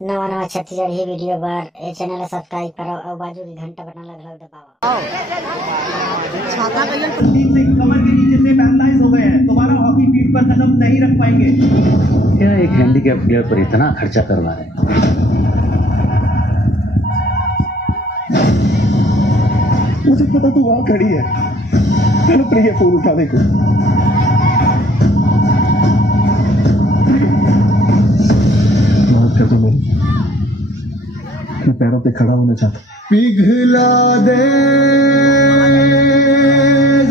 नवा नवा छत्तीसगढ़ ही वीडियो बार ए channel subscribe करो और बाजू की घंटा बटन लग दबाओ। छाता कमर के नीचे से पैरालाइज हो गए हैं, दोबारा हॉकी फील्ड पर कदम नहीं रख पाएंगे। क्या एक हैंडीकैप प्लेयर पर इतना खर्चा करवा रहे हैं? मुझे पता तू वहां खड़ी है, प्रिय फोन उठाने को। तो मैं पैरों पे खड़ा होना चाहता हूँ। पिघला दे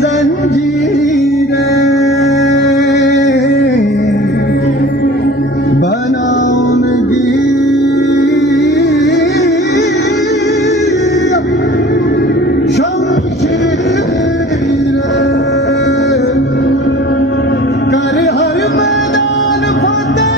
जंजीरें, बनाऊंगी शमशीरें, कर हर मैदान फतेह,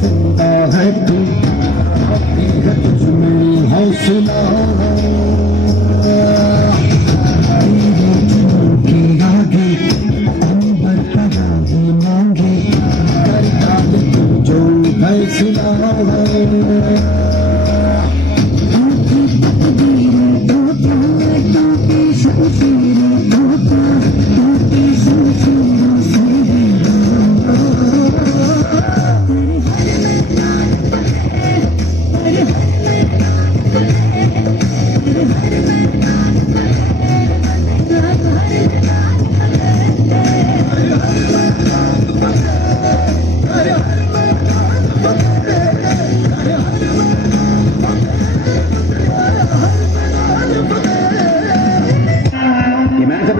जिंदा है तू, अपनी है तुझमें हौसला की आगे अंबर तराजी मांगे, करता है तू जो फैसला है।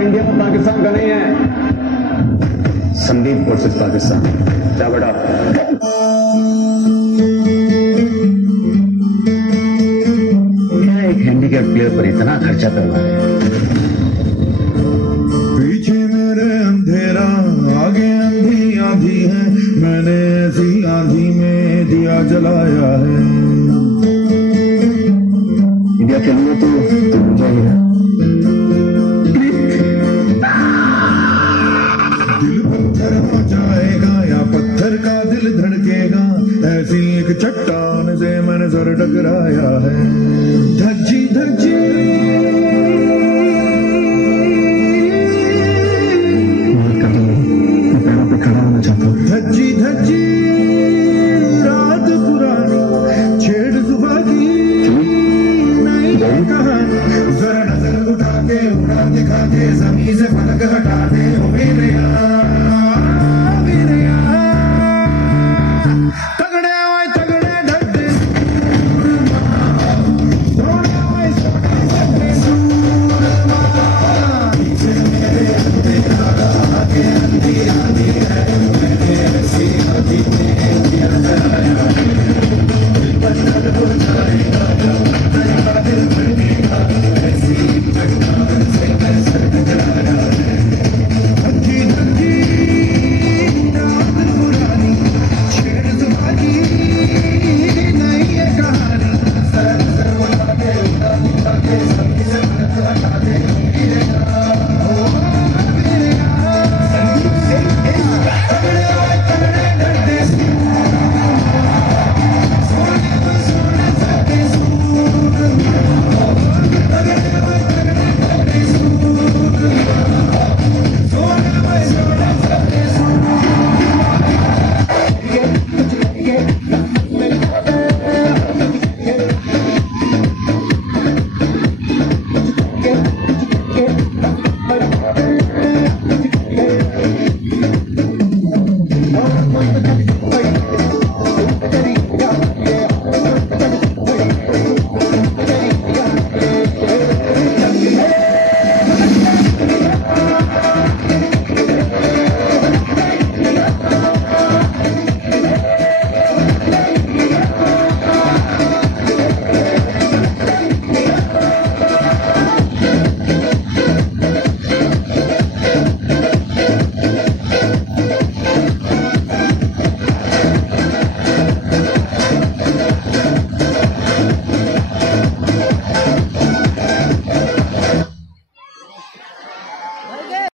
इंडिया और पाकिस्तान का नहीं है, संदीप वर्सेस पाकिस्तान। क्या बड़ा क्या एक हैंडीकैप प्लेयर पर इतना खर्चा करवा रहे हैं? पीछे मेरे अंधेरा, आगे अंधी आंधी है, मैंने ऐसी आंधी में दिया जलाया है। इंडिया के लिए तो मुझे ही है। दिल पत्थर हो जाएगा या पत्थर का दिल धड़केगा, ऐसी एक चट्टान से मैंने सर टकराया है। धज्जी धज्जी मैं पैरों पे खड़ा होना चाहता हूँ। धज्जी धज्जी रात पुरानी, छेड़ सुबह की नई कहानी, जरा नजर उठा के उड़ा दिखा के, जमीन से फलक हटा दे, ओ मेरे